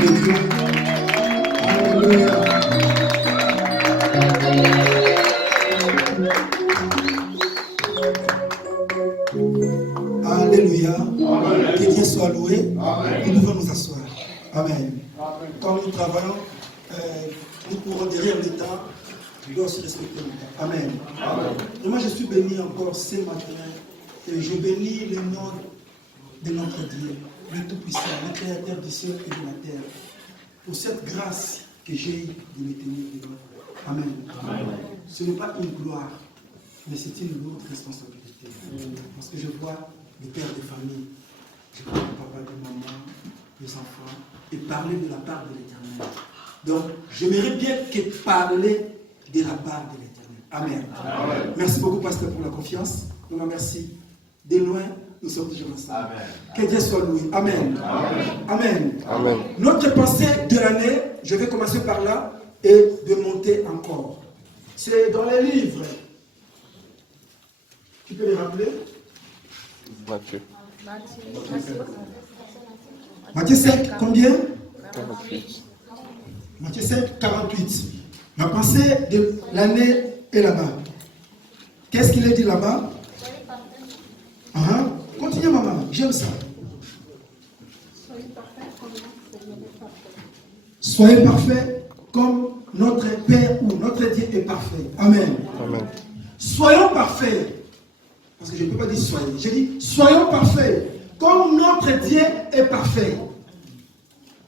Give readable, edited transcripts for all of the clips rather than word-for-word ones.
de Dieu. Alléluia. Alléluia. Amen. Que Dieu soit loué. Amen. Nous pouvons nous asseoir. Amen. Amen. Quand nous travaillons, nous pourrons derrière le temps, nous devons aussi respecter le temps. Amen. Amen. Et moi, je suis béni encore ce matin. Et je bénis le nom de notre Dieu, le Tout-Puissant, le Créateur du ciel et de la terre, pour cette grâce que j'ai de me tenir devant. Amen. Amen. Ce n'est pas une gloire, mais c'est une lourde responsabilité. Parce que je vois les pères de famille, je vois le papa, les mamans, les enfants, et parler de la part de l'Éternel. Donc, j'aimerais bien que parler de la part de l'Éternel. Amen. Amen. Merci beaucoup, pasteur, pour la confiance. Nous vous remercions. De loin, nous sommes toujours ensemble. Amen. Que Dieu soit loué. Amen. Amen. Amen. Amen. Notre pensée de l'année, je vais commencer par là et de monter encore. C'est dans les livres. Tu peux les rappeler? Matthieu. Matthieu 5, combien? 48. Matthieu 5, 48. Ma pensée de l'année est là-bas. Qu'est-ce qu'il est dit là-bas? Continuez, maman, j'aime ça. Soyez parfaits comme notre Père ou notre Dieu est parfait. Amen. Amen. Soyons parfaits. Parce que je ne peux pas dire soyez. J'ai dit soyons parfaits comme notre Dieu est parfait.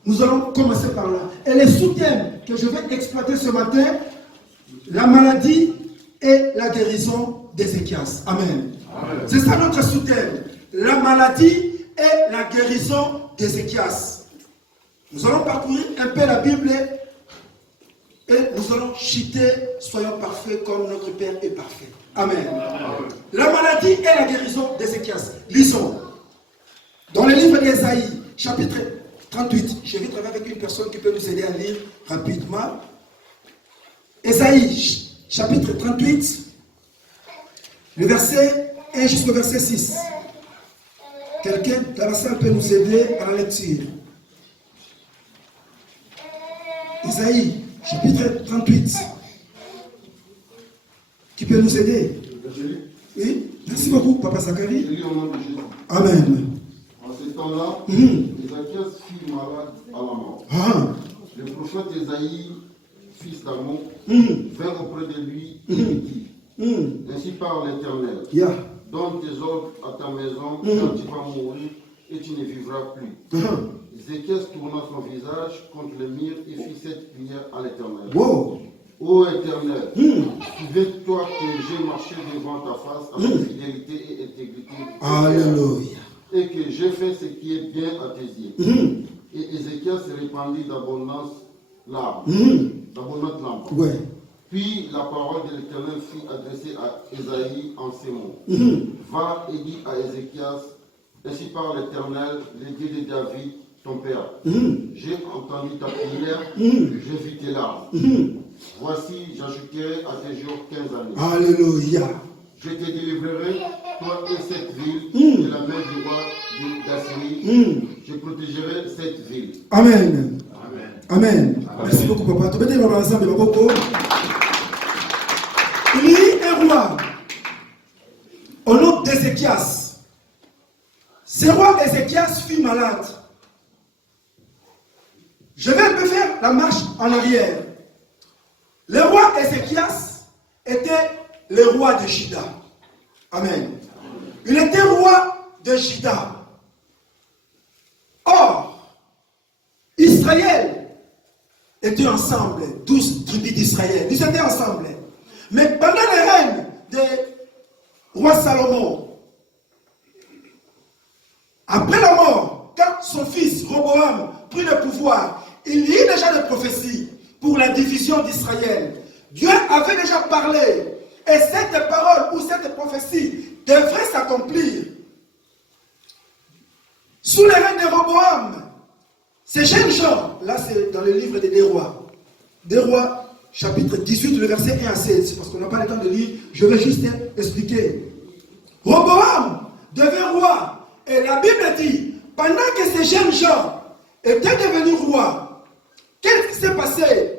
Nous allons commencer par là. Et les sous-thèmes que je vais exploiter ce matin, la maladie et la guérison d'Ézéchias. Amen. Amen. C'est ça notre sous-thème. La maladie et la guérison d'Ézéchias. Nous allons parcourir un peu la Bible et nous allons chuter, soyons parfaits comme notre Père est parfait. Amen. Amen. La maladie et la guérison d'Ézéchias. Lisons. Dans le livre d'Ésaïe, chapitre 38. Je vais travailler avec une personne qui peut nous aider à lire rapidement. Ésaïe, chapitre 38, le verset 1 jusqu'au verset 6. Quelqu'un de la salle peut nous aider à la lecture. Isaïe, chapitre 38. Qui peut nous aider? Oui, merci beaucoup, Papa Zacharie. Amen. En ce temps-là, Ézéchias fut malade à la mort. Le prophète Ésaïe, fils d'Amon, vint auprès de lui et lui dit, ainsi parle l'Éternel, donne tes ordres à ta maison, quand tu vas mourir et tu ne vivras plus. Ézéchias tourna son visage contre le mur et fit cette prière à l'Éternel. Ô Éternel, souviens-toi que j'ai marché devant ta face avec fidélité et intégrité. Alléluia. Et que j'ai fait ce qui est bien à tes yeux. Et Ézéchias se répandit d'abondante larmes. Ouais. Puis la parole de l'Éternel fut adressée à Ésaïe en ces mots. Va et dis à Ézéchias, ainsi parle l'Éternel, le Dieu de David, ton père. J'ai entendu ta prière, j'ai vu tes larmes. Voici, j'ajouterai à tes jours 15 années. Alléluia. Je te délivrerai, toi et cette ville, de la main du roi d'Assyrie. Je protégerai cette ville. Amen. Amen. Merci beaucoup, papa. Il y a un roi au nom d'Ézéchias. Ce roi Ézéchias fut malade. Je vais un peu faire la marche en arrière. Le roi Ézéchias était le roi de Juda. Amen. Il était roi de Juda. Or, Israël était ensemble, 12 tribus d'Israël. Ils étaient ensemble. Mais pendant le règne de roi Salomon, après la mort, quand son fils Roboam prit le pouvoir, il y eut déjà des prophéties pour la division d'Israël. Dieu avait déjà parlé. Et cette parole ou cette prophétie devrait s'accomplir. Sous le règne de Roboam, ces jeunes gens, là c'est dans le livre des Rois. Des Rois, chapitre 18, le verset 1 à 16. Parce qu'on n'a pas le temps de lire, je vais juste expliquer. Roboam devint roi. Et la Bible dit, pendant que ces jeunes gens était devenu roi, qu'est-ce qui s'est passé?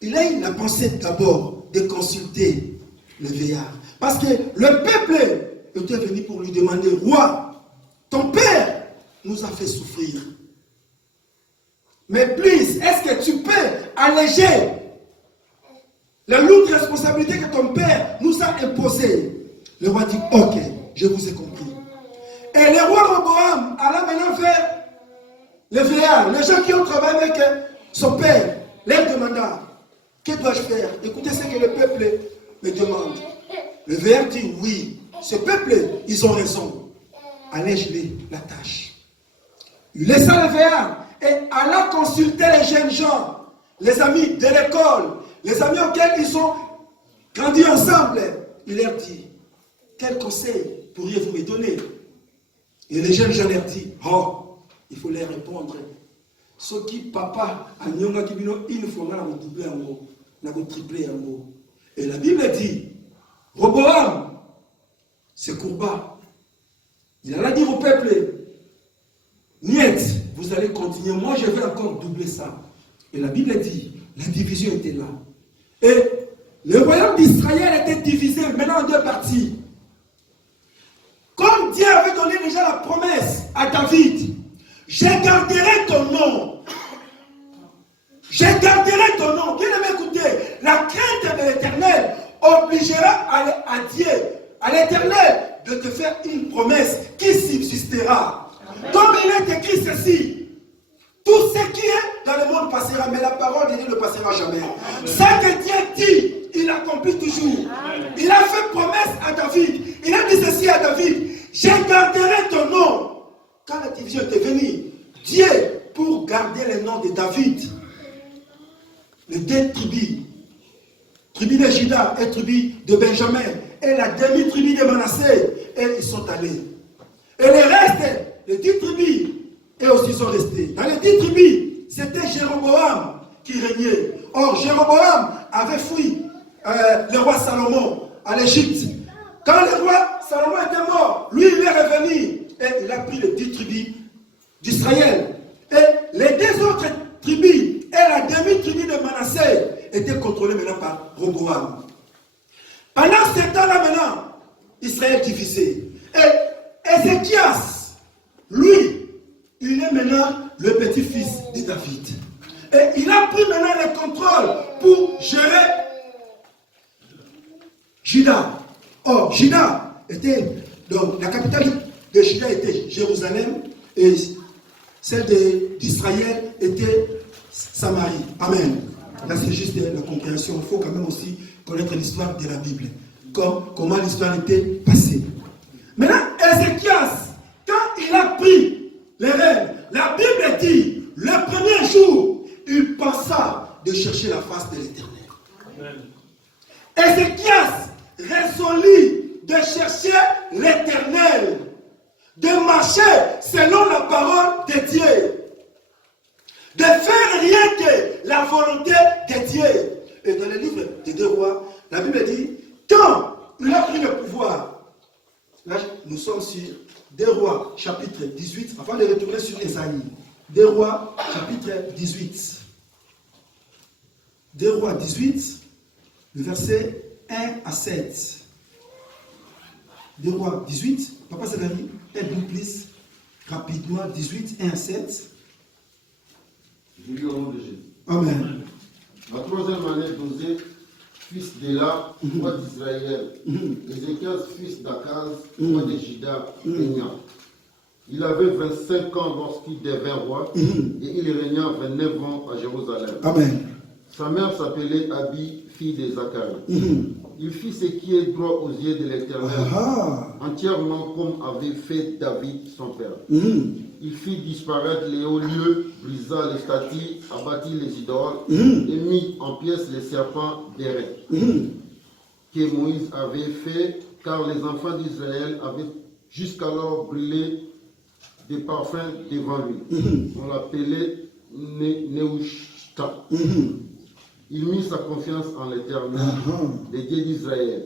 Il a eu la pensée d'abord de consulter le vieillard. Parce que le peuple était venu pour lui demander, roi, ton père nous a fait souffrir. Mais please, est-ce que tu peux alléger la lourde responsabilité que ton père nous a imposée? Le roi dit, ok, je vous ai compris. Et le roi Roboam alla maintenant vers les vieillards, les gens qui ont travaillé avec son père, leur demanda, que dois-je faire? Écoutez ce que le peuple me demande. Le vieillard dit, oui, ce peuple, ils ont raison. Allège-les la tâche. Il laissa le vieillard et alla consulter les jeunes gens, les amis de l'école, les amis auxquels ils ont grandi ensemble. Il leur dit, quel conseil pourriez-vous me donner? Et les jeunes gens leur disent, oh, il faut leur répondre. Ce qui papa a nyonga kibino une fois na doubler en mot, na tripler en mot. Et la Bible dit, Roboam se courba. Il alla dire au peuple, niet, vous allez continuer, moi je vais encore doubler ça. Et la Bible dit, la division était là. Et le royaume d'Israël était divisé maintenant en deux parties. Comme Dieu avait donné déjà la promesse à David, je garderai ton nom. Je garderai ton nom. Bien aimé, écoutez, la crainte de l'Éternel obligera à Dieu, à l'Éternel, de te faire une promesse qui subsistera. Amen. Comme il est écrit ceci, tout ce qui est dans le monde passera, mais la parole de Dieu ne passera jamais. Amen. Ça que Dieu dit, il accomplit toujours. Amen. Il a fait promesse à David. Il a dit ceci à David, je garderai ton nom. Quand la division était venue, Dieu, pour garder le nom de David, les deux tribus, tribu de Juda et tribu de Benjamin, et la demi-tribu de Manassé, et ils sont allés. Et le reste, les 10 tribus, et aussi sont restés. Dans les 10 tribus, c'était Jéroboam qui régnait. Or, Jéroboam avait fui le roi Salomon à l'Égypte. Quand le roi Salomon était mort, lui, il est revenu, et il a pris les 10 tribus d'Israël. Et les 2 autres tribus, et la demi-tribu de Manassé, étaient contrôlées maintenant par Roboam. Pendant ce temps-là maintenant, Israël divisé. Et Ézéchias, lui, il est maintenant le petit-fils de David. Et il a pris maintenant le contrôle pour gérer Juda. Or, Juda était, donc la capitale de Juda était Jérusalem et celle d'Israël était Samarie. Amen. Là, c'est juste la compréhension. Il faut quand même aussi connaître l'histoire de la Bible. Comment l'histoire était passée. Maintenant, Ézéchias, quand il a pris les rênes, la Bible dit, le premier jour, il pensa de chercher la face de l'Éternel. Ézéchias résolut de chercher l'Éternel, de marcher selon la parole de Dieu, de faire rien que la volonté de Dieu. Et dans le livre des 2 rois, la Bible dit, quand il a pris le pouvoir, là nous sommes sur 2 rois chapitre 18, avant de retourner sur Ésaïe. 2 rois chapitre 18. 2 rois 18, le verset 1 à 7. 2 rois 18, Papa Zachary, aide-nous plus rapidement, 18, 1 à 7. Je lis au nom de Jésus. Amen. La 3e année d'Osée, fils d'Éla, roi d'Israël, Ézéchias, fils d'Akaz, roi de Juda, régna. Il avait 25 ans lorsqu'il devint roi, et il régna 29 ans à Jérusalem. Amen. Sa mère s'appelait Abi, fille de Zacharie. Il fit ce qui est droit aux yeux de l'Éternel, entièrement comme avait fait David, son père. Il fit disparaître les hauts lieux, brisa les statues, abattit les idoles, et mit en pièces les serpents d'airain, que Moïse avait fait, car les enfants d'Israël avaient jusqu'alors brûlé des parfums devant lui. On l'appelait Nehushta. Il mit sa confiance en l'Éternel, le Dieu d'Israël.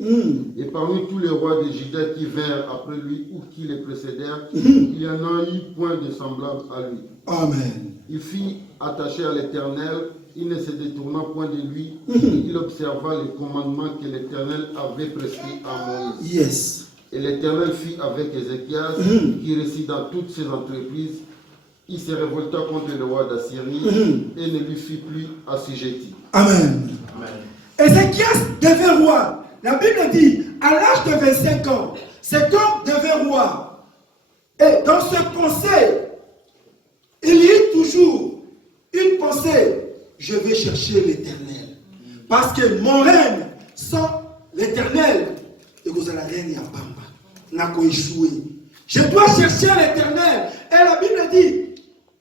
Et parmi tous les rois de Juda qui vinrent après lui ou qui les précédèrent, il n'y en a eu point de semblable à lui. Amen. Il fit attacher à l'Éternel, il ne se détourna point de lui, il observa les commandements que l'Éternel avait prescrits à Moïse. Yes. Et l'Éternel fit avec Ézéchias, qui réussit dans toutes ses entreprises. Il se révolta contre le roi d'Assyrie et ne lui fit plus assujetti. Amen. Ézéchias devint roi. La Bible dit, à l'âge de 25 ans, cet homme devint roi. Et dans cette pensée, il y a toujours une pensée, je vais chercher l'Éternel. Parce que mon règne sans l'Éternel, et vous allez régner à Bamba, n'a qu'à échouer. Je dois chercher l'Éternel. Et la Bible dit,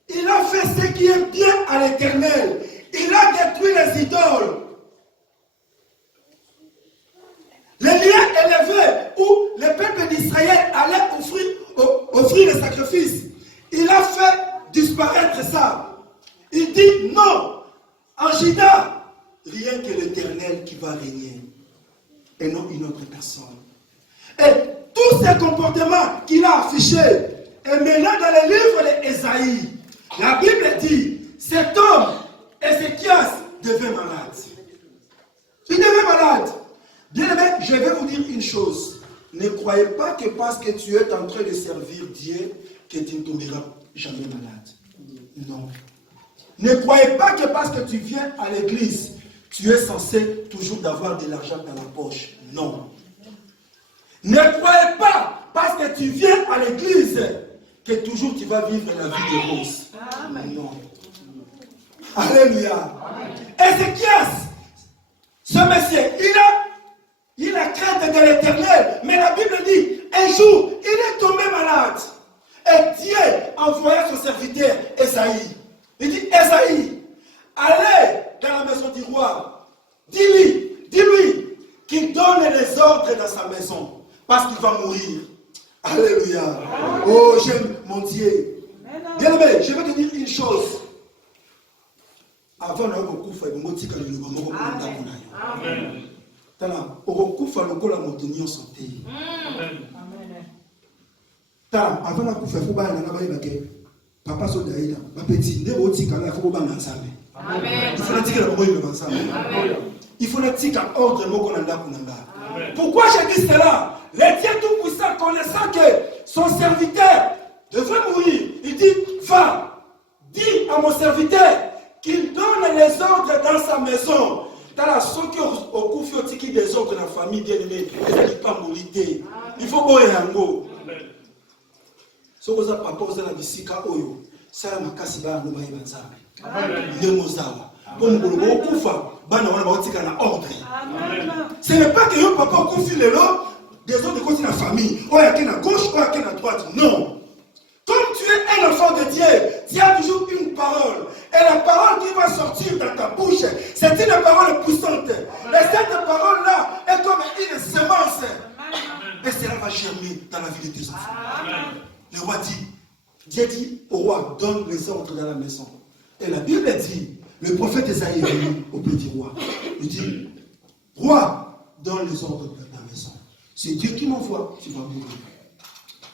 il a fait ce qui est bien à l'Éternel. Il a détruit les idoles. Les liens élevés où le peuple d'Israël allait offrir les sacrifices. Il a fait disparaître ça. Il dit non, en Juda, rien que l'Éternel qui va régner et non une autre personne. Et tous ces comportements qu'il a affichés, et maintenant dans les livres d'Ésaïe, la Bible dit, cet homme, Ézéchias, devait malade. Il devait malade. Bien aimé, je vais vous dire une chose. Ne croyez pas que parce que tu es en train de servir Dieu, que tu ne tomberas jamais malade. Non. Ne croyez pas que parce que tu viens à l'église, tu es censé toujours avoir de l'argent dans la poche. Non. Ne croyez pas parce que tu viens à l'église que toujours tu vas vivre la vie de rose. Amen. Non. Alléluia. Ézéchias, ce monsieur, il a crainte de l'Éternel. Mais la Bible dit, un jour, il est tombé malade. Et Dieu envoya son serviteur, Ésaïe. Il dit, Ésaïe, allez dans la maison du roi. Dis-lui qu'il donne les ordres dans sa maison. Parce qu'il va mourir. Alléluia. Oh, j'aime mon Dieu. Bien aimé, je vais te dire une chose. Avant de kufa, il faut que le moment Amen. Tala, okufa lokola moto nyonso te. Tala, avant de kufa, il faut bana na ba ke papa so daïda, ba petit, ne oti kala, il faut ba nzambe. Amen. Il faut la tika la boye ba nzambe. Amen. Il faut la tika ordre moko na ndako na nga. Pourquoi je dis cela? Le Dieu Tout-Puissant, connaissant que son serviteur devrait mourir, il dit, va, dis à mon serviteur qu'il donne les ordres dans sa maison. Dans la ceux qui ont confié des ordres dans la famille, bien aimé, ils ne pas mourir. Il faut boire un mot. Ce que vous avez papa, vous avez la bisika oyo. Ça la makasi ba no ba ibanzabe. Amen. Nemozawa. Comme vous le kufa, bana wana ba tika na ordre. Ce n'est pas que yo papa confie les lots des autres côtés de la famille. Oh, il y a qu'un à gauche, oh, il y a qu'un à droite. Non. Comme tu es un enfant de Dieu, tu as toujours une parole. Et la parole qui va sortir dans ta bouche, c'est une parole puissante. Et cette parole-là est comme une semence. Et cela va germer dans la vie de tes enfants. Le roi dit, Dieu dit au roi, donne les ordres dans la maison. Et la Bible dit, le prophète Esaïe est venu au petit roi. Il dit, roi, donne les ordres dans la maison. C'est Dieu qui m'envoie, tu vas mourir.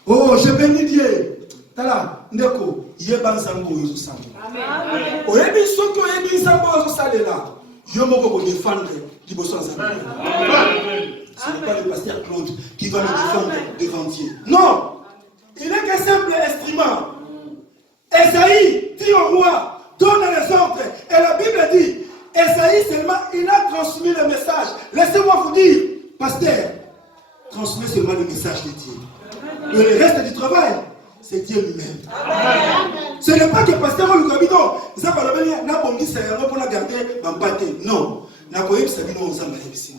Oh, je bénis Dieu. Tala, ndeko, yeba nzambo yozo sala. Amen. Oyebi soki oyebi nzambo yozo sala là. Yo moko ko défendre liboso nzambo. Amen. Ce n'est pas le pasteur Claude qui va le défendre devant Dieu. Non. Il n'est qu'un simple instrument. Esaïe dit au roi, donne les ordres. Et la Bible dit, Esaïe seulement, il a transmis le message. Laissez-moi vous dire, pasteur, transmet seulement le message de Dieu. Le reste du travail, c'est Dieu lui-même. Ce n'est pas que pasteur ou le cabinet, ça va le venir, n'a pas mis ça pour la garder dans pâté. Non. N'a pas eu ça, non, ça m'a dit.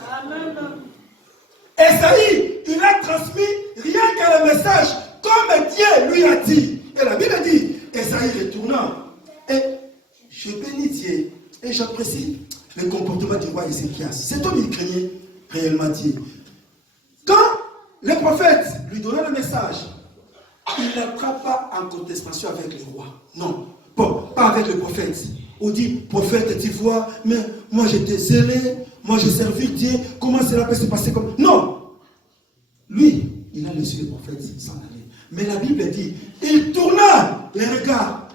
Esaïe, il a transmis rien que le message, comme Dieu lui a dit. Et la Bible dit, Esaïe retournant. Et je bénis Dieu. Et j'apprécie le comportement du roi Ézéchias. Cet homme, il craignait réellement Dieu. Quand le prophète lui donnait le message, il n'entra pas en contestation avec le roi. Non, bon, pas avec le prophète. On dit, prophète, tu vois, mais moi j'étais zélé, moi j'ai servi Dieu, comment cela peut se passer comme... Non. Lui, il a laissé le prophète s'en aller. Mais la Bible dit, il tourna les regards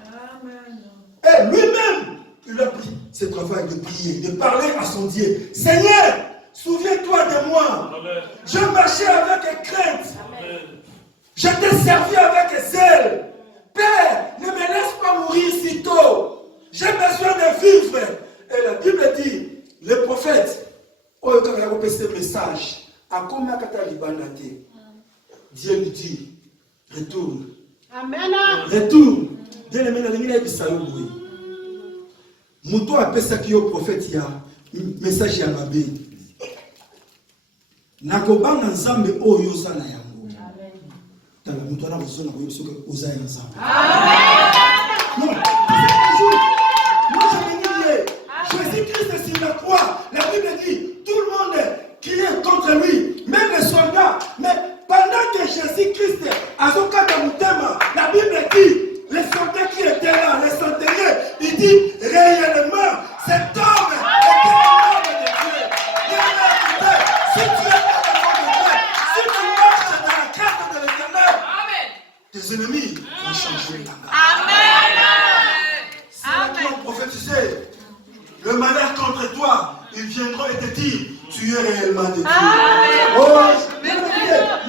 Et lui-même, il a pris ce travail de prier, de parler à son Dieu. Seigneur, souviens-toi de moi. Amen. Je marchais avec crainte. Amen. Je t'ai servi avec zèle. Père, ne me laisse pas mourir si tôt. J'ai besoin de vivre. Et la Bible dit, le prophète, quand il a repris ce message, à combien Dieu lui dit, retourne. Amen. Retourne. Dieu le mène à Bissayoboui. Mouton a fait ça qui est au prophète, il y a un message à Mabé. Nakobanga nzambe oyo za na yango. Tala mouton a besoin de voir ce que oza ya nzambe. Non. Moi je me dis, Jésus-Christ sur la croix, la Bible dit, tout le monde criait contre lui, même les soldats. Mais pendant que Jésus-Christ a son cas de Moutema, la Bible dit, les soldats qui étaient là, les centeniers, il dit réellement, cet homme était l'homme de Dieu. Si tu es l'homme de Dieu, si tu marches dans la carte de l'Éternel, tes ennemis vont changer ta garde. C'est là qu'ils ont prophétisé. Le malheur contre toi, ils viendront et te dire, tu es réellement de Dieu. Oh,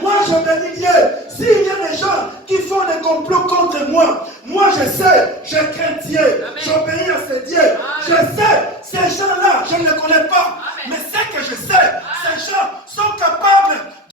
moi je bénis Dieu. S'il y a des gens qui font des complots contre moi, moi je sais, je crains Dieu, j'obéis à ce Dieu. Je sais